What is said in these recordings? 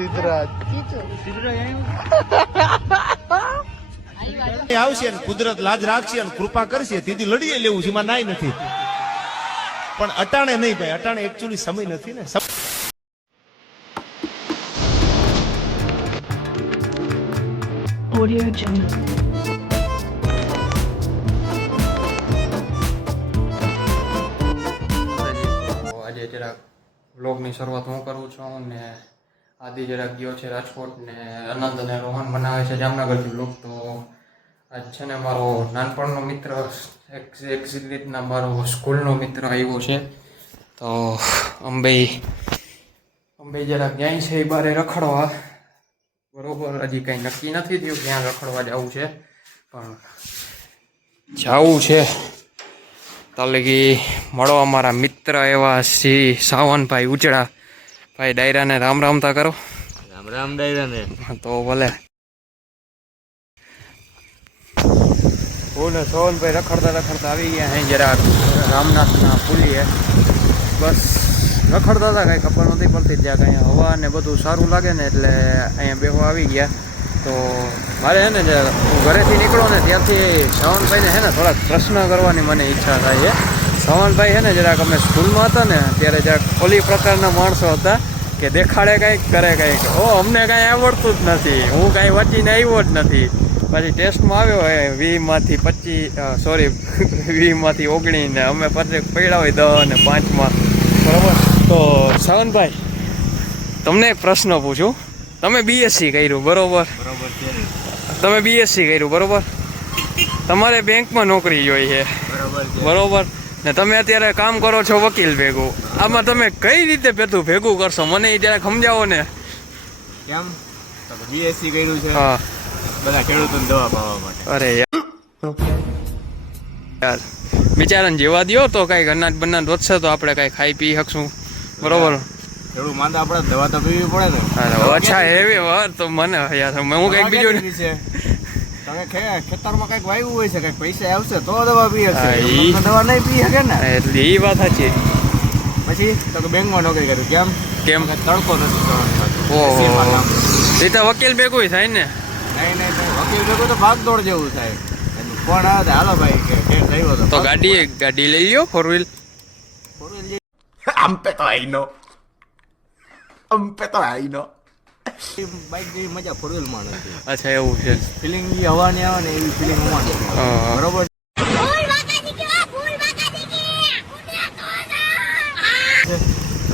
સિદ્ધરાજ આવશે ને કુદરત લાજ રાખશે અને કૃપા કરશે તેથી લડીએ લેવું છે એમાં નાય નથી પણ અટાણે નહીં ભાઈ અટાણે એકચ્યુઅલી સમય નથી ને Audio Jungle. આજે જરાક વ્લોગની શરૂઆત હું કરું છું ને આદિ જરાક ગયો છે રાજકોટ ને આનંદ અને રોહન બનાવે છે જામનગરથી વ્લોગ. તો આજ છે ને મારો નાનપણનો મિત્ર એક રીતના મારો સ્કૂલનો મિત્ર આવ્યો છે. તો અંબે જરાક જાય છે એ બારે રખડવા. બરોબર, હજી કંઈ નક્કી નથી થયું ક્યાં રખડવા જવું છે પણ જવું છે. તાલગી મળો અમારા મિત્ર એવા શ્રી સાવનભાઈ ઉચડા. ભાઈ ડાયરાને રામ રામતા કરો. રામ રામ ડાયરાને. તો ભલે હું ને સોહનભાઈ રખડતા આવી ગયા અહીં જરા રામનાથના પુલીએ. બસ રખડતા હતા, કાંઈ ખબર નથી પડતી. જ્યાં કંઈ હવા ને બધું સારું લાગે ને એટલે અહીંયા બેહવા આવી ગયા. તો મારે છે ને હું ઘરેથી નીકળો ને ત્યારથી સાવનભાઈને છે ને થોડાક પ્રશ્ન કરવાની મને ઈચ્છા થાય છે. સાવનભાઈ છે ને જરાક અમે સ્કૂલમાં હતા ને ત્યારે જરાક ઓલી પ્રકારના માણસો હતા કે દેખાડે કંઈક કરે કંઈક. અમને કાંઈ આવડતું જ નથી, હું કાંઈ વાંચીને આવ્યો જ નથી. પછી ટેસ્ટમાં આવ્યો હોય 20માંથી 25 સોરી 20માંથી 19 ને અમે પછી પડ્યા હોય 10 અને 5માં. બરાબર. તો સાવનભાઈ તમને એક પ્રશ્ન પૂછું. તમે બીએસસી કર્યું બરોબર? તમે બીએસસી કર્યું બરોબર. તમારે બેંકમાં નોકરી જોઈ છે બરોબર ને તમે અત્યારે કામ કરો છો વકીલ ભેગું. આમાં તમે કઈ રીતે પેલું ભેગું કરશો મને જરાક સમજાવો ને. કેમ? બીએસસી કર્યું છે. હા, બધા ખેડૂતોને દવા પાવા માટે. અરે યાર બિચારાને જેવા દો તો કઈક અનાજ બનાજ વધશે તો આપણે કઈ ખાઈ પી શકશું બરોબર. ખેડૂત માંદા આપણે દવા તો પીવી પડે ને. અચ્છા એવી વાત. તો મને યાર હું કઈક બીજું તમે ખેતરમાં કઈક વાવ્યું હોય છે, કઈક પૈસા આવશે તો દવા પી શકશે. દવા નહીં પી શકે ને. એટલે એ વાત સાચી. પછી તો બેંકમાં નોકરી કર્યું. કેમ? કેમ? તડકો નથી. ઓહો, એ તો વકીલ ભેગું થાય ને. નહીં વકીલ ભેગું તો ભાગદોડ જેવું થાય. ફોન આવે હાલો ભાઈ કે થયો તો ગાડી લઈ લ્યો 4 વ્હીલ. આમ પે તો આઈ નો બાઈક જેવી મજા 4 વ્હીલ માં નથી. અચ્છા એવું છે. ફિલિંગ જે હવાની આવે ને એવી ફિલિંગ હવા નથી. બરોબર.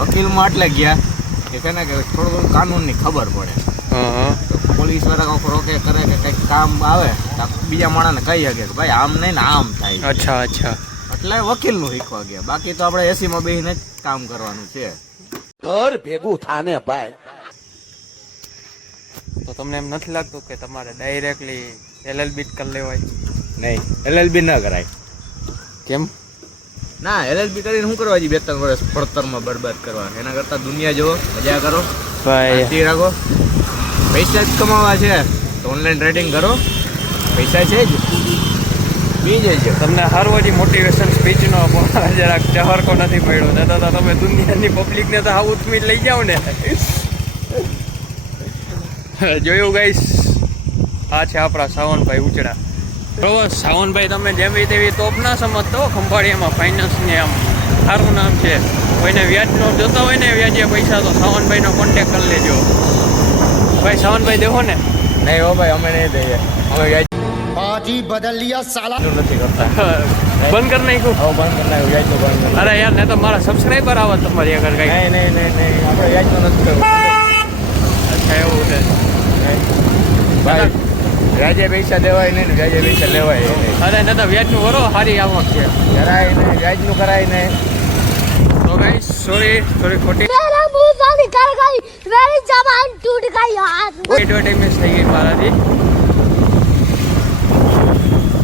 વકીલમાં એટલે ગયા કે છે ને કે થોડું કાનૂનની ખબર પડે. પોલીસ વાળા કોઈ રોકે કરે કે કંઈક કામ આવે બીજા માણસને કહી શકે કે ભાઈ આમ નહીં ને આમ થાય. અચ્છા એટલે વકીલનું શીખવા ગયા. બાકી તો આપણે એસીમાં બેસીને જ કામ કરવાનું છે. ઘર ભેગું થાને ભાઈ. તો તમને એમ નથી લાગતું કે તમારે ડાયરેક્ટલી એલએલબી કરી લેવાય? નહીં, એલએલબી ના કરાય. કેમ? ના, એલએલબી કરીને શું કરવા? 2-3 વર્ષ પડતરમાં બરબાદ કરવા. એના કરતા દુનિયા જોવો, મજા કરો, ભાઈ રાખો. પૈસા જ કમાવા છે તો ઓનલાઈન ટ્રેડિંગ કરો. પૈસા છે જ બીજે છે. તમને હારવાડી મોટિવેશન સ્પીચનો જરાક ચહરકો નથી પડ્યો ને તો તમે દુનિયાની પબ્લિકને તો આવું ઉઠમી લઈ જાઓ ને. જોયું ગાઈસ, આ છે આપણા સાવનભાઈ ઉચડા બરોબર. સાવનભાઈ તમે જેવી તેવી તોપ ના સમજતો. ખંભાળિયામાં ફાઇનાન્સની આમ સારું નામ છે. કોઈને વ્યાજનો જોતા હોય ને વ્યાજે પૈસા તો સાવનભાઈનો કોન્ટેક કરી લેજો. ભાઈ સાવનભાઈ દેવો ને. નહીં હો ભાઈ, અમે નહીં દઈએ. અમે વ્યાજ પાજી બદલ લિયા સાલા નથી કરતા. બંધ કરી નાખ્યું. હવે બંધ કરી નાખ્યું. વ્યાજનું બંધ કરી. અરે યાર ને તો મારા સબસ્ક્રાઈબર આવે તમારી આગળ કઈ. નહીં આપણે વ્યાજનું નથી કરવું. અચ્છા એવું છે ભાઈ. વ્યાજે પૈસા દેવાય નહીં ને વ્યાજે પૈસા લેવાય નહીં. અરે ને તો વ્યાજનું વરો સારી આવક છે. કરાય નહીં, વ્યાજનું કરાય નહીં. તો ગાઈસ સોરી ખોટી मेरा मुंह से निकल गई, मेरी जबान टूट गई यार. એડવર્ટાઇઝમેન્ટ થઈ ગઈ મારાથી.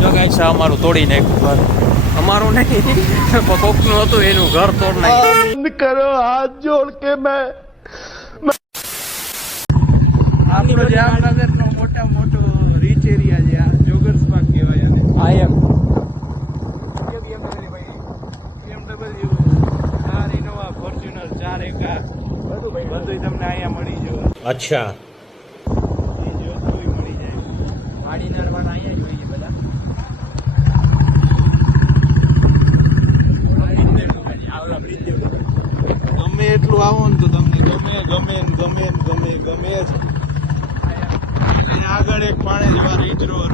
જો ગાઈસ આ અમારું તોડી નાખ્યું ઘર. અમારું નહીં કોકનું હતું એનું ઘર તોડ નાખ્યું. કરો હાથ જોડ કે મેં આપણો જામનગરનો મોટો રીચ એરિયા છે આ જોગર્સ પાર્ક કહેવાય આને. આ એમ BMW 4 ઇનોવા ફોર્ચ્યુનર 4 એકા બધું તમને અહીંયા મળી જાય. अच्छा એ જોતું ય મળી જાય. ગાડી નરવાના અહીંયા જોઈએ બધા. ગમે એટલું આવો ને તો તમને ગમે જ. અહીંયા આગળ એક પાણી જેવા રેન્જ રોવર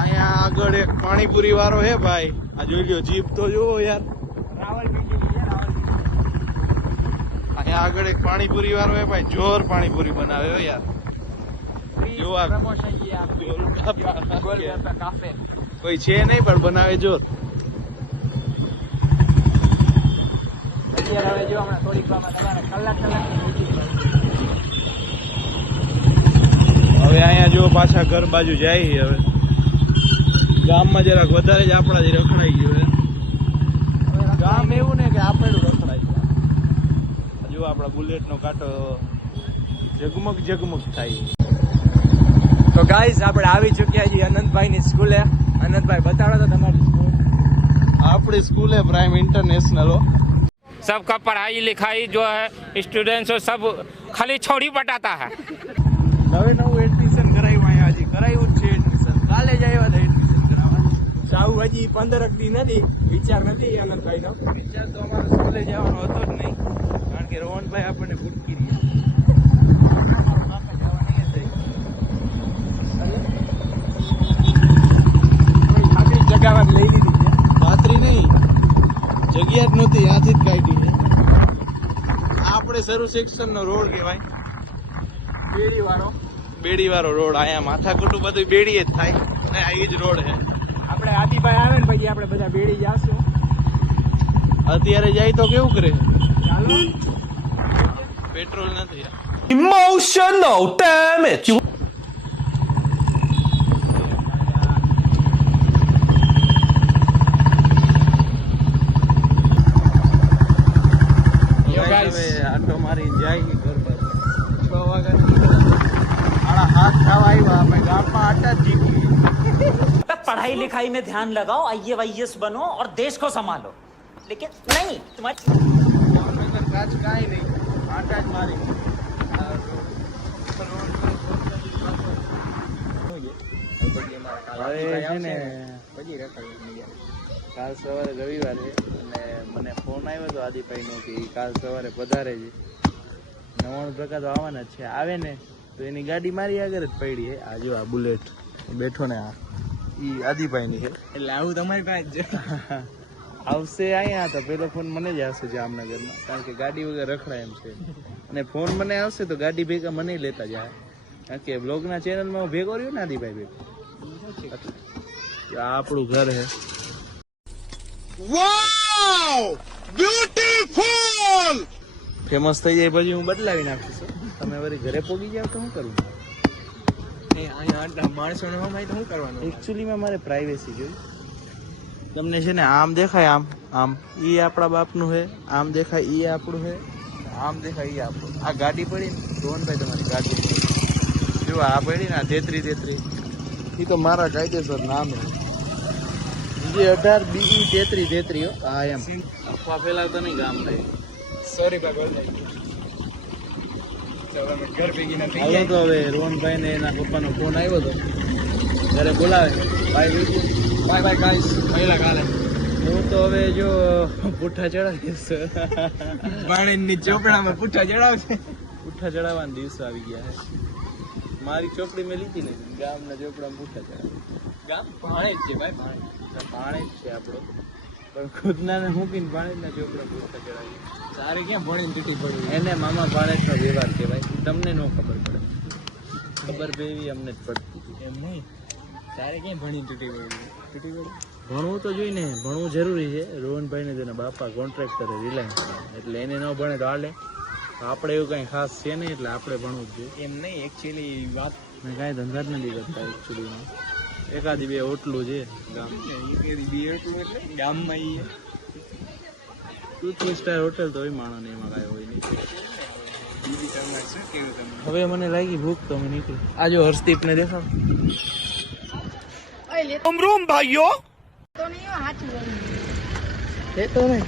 અહીંયા આગળ એક પાણીપુરી વાળો હે ભાઈ. આ જોઈ લ્યો જીપ તો જુઓ યાર. અહીંયા આગળ એક પાણીપુરી વાળો હે ભાઈ. જોર પાણીપુરી બનાવે હો યાર. જો આ કોઈ છે નહીં પણ બનાવે જોર. અત્યારે હવે જો હમણાં થોડીક વારમાં તમારે કલાક હવે અહીંયા જો પાછા ઘર બાજુ જાય છે. હવે ગામમાં જરાક વધારે જ આપણા જ રખડાઈ ગયું હે. ગામ એવું ને કે આપેલું રખડાઈ ગયું. જો આપણા બુલેટ નો કાંટો જગમગ થાય. તો ગાઈઝ આપણે આવી ચૂક્યા છીએ અનંતભાઈની સ્કૂલે. અનંતભાઈ બતાડો તો તમારી સ્કૂલ. આપણી સ્કૂલ હે પ્રાઇમ ઇન્ટરનેશનલ. सबका पढ़ाई लिखाई जो है स्टूडेंट्स सब खाली छोड़ी पटाता है. નવું એડમિશન કરાવ્યું અહીંયા. હજી કરાવ્યું જ છે એડમિશન. કાલે જ આવ્યા હતા એડમિશન કરાવવા. સાવ હજી 15 દી નથી. વિચાર નથી આનંદભાઈનો. વિચાર તો અમારો સ્કૂલે જવાનો હતો જ નહીં. કારણ કે રોહનભાઈ આપણને ભૂટકી રહ્યા. જગાવત લઈ લીધી છે. પાત્રી નહીં, જગ્યા જ નહોતી, ત્યાંથી જ કાઢી છે. આપણે શરૂ સેક્શન નો રોડ કહેવાય. બેડી વાળો રોડ. અહીંયા માથાકૂટું બધું બેડી જ થાય અને આ જ રોડ છે. આપણે આદિભાઈ આવે ને પછી આપણે બધા બેડી જાશું. અત્યારે જાય તો કેવું કરે? ચાલો. પેટ્રોલ નથી. इमोशनल डैमेज હવે આટો મારી જાય ઘર બાજુ. 6 વાગ્યા સાડા 7 થવા આવ્યા. આપણે ગામમાં આટા જ જીતીએ. पढ़ाई लिखाई में ध्यान लगाओ, IAS बनो और देश को संभालो. लेकिन नहीं तुम्हारी કાચ કાંઈ નહીં, આટા જ મારી. હવે છે ને કાલ સવારે રવિવાર છે અને મને ફોન આવ્યો હતો આદિભાઈનો કે ઈ કાલ સવારે પધારે છે. 99% તો આવવાના જ છે. આવે ને તો એની ગાડી મારી આગળ જ પડી છે. આ જો આ બુલેટ બેઠો ને, આ ઈ આદિભાઈની છે. એટલે આવું તમારી પાસે જ. આવશે અહીંયા તો પેલો ફોન મને જ આવશે જામનગરમાં. કારણ કે ગાડી વગર રખડાય એમ છે. અને ફોન મને આવશે તો ગાડી ભેગા મને લેતા જાય. કારણ કે બ્લોગના ચેનલમાં હું ભેગો રહ્યો ને આદિભાઈ ભેગો. આ આપણું ઘર છે. ફેમસ થઈ જાય પછી હું બદલાવી નાખીશ. તમે વળી ઘરે પોગી જાવ તો શું કરું? માણસોને હમાય તો શું કરવાનું? એકચ્યુઅલીમાં મારે પ્રાઇવેસી જોઈ. તમને છે ને આમ દેખાય, આમ ઈ આપણા બાપનું છે. આમ દેખાય ઈ આપણું છે. આમ દેખાય ઈ આપણું. આ ગાડી પડી ને રોહનભાઈ તમારી ગાડી જો આ પડી ને 33 ઈ તો મારા કાયદેસર નામ છે. બીજી 18 BE 33 હો. હા એમ અફવા ફેલાવતા નહીં ગામ થાય. સોરી ભાઈ. ઘર ભેગી નથી. હાલો તો હવે રોહનભાઈ ને એના પપ્પાનો ફોન આવ્યો હતો. ઘરે બોલાવે. Bye bye guys. પહેલા કાલે હું તો હવે જો પુઠ્ઠા ચડાવીશ. પાણીની ચોપડામાં પૂઠા ચડાવશે. પુઠ્ઠા ચડાવવાના દિવસો આવી ગયા છે. મારી ચોપડી મેં લીધી ને ગામના ચોપડામાં પુઠ્ઠા ચડાવી. ગામ પાણી જ છે ભાઈ. પાણી જ છે આપણો, પણ ખુદના ને મૂકીને પાણીના ચોપડા પુઠ્ઠા ચડાવી. તારે ક્યાં ભણીને તૂટી પડી? એને મામા પાણેજનો વ્યવહાર કહેવાય. તમને ન ખબર પડે. ખબર બેવી અમને જ પડતી. એમ નહીં, તારે ક્યાં ભણીને તૂટી પડી? ભણવું તો જોઈને, ભણવું જરૂરી છે. રોહનભાઈને તેના બાપા કોન્ટ્રાક્ટરે રિલાયન્સ, એટલે એને ન ભણે તો હાલે. આપણે એવું કઈ ખાસ છે નહીં એટલે આપણે ભણવું જ જોઈએ. એમ નહીં, એકચ્યુઅલી વાત મેં કાંઈ ધંધા જ નથી કરતા એકચ્યુઅલીમાં. એકાદી બે હોટલું છે ગામ. એટલે ગામમાં ઈ 2-3 સ્ટાર હોટલ તો હોય માણસ, એમાં કાંઈ હોય નહીં. બીજી તમારે શું કેવું તમને? હવે મને લાગી ભૂખ તો અમે નીકળી. આ જો હર્ષદીપને દેખાવ. रूम भाइयों તો નહીં હાચું. એ તો નહીં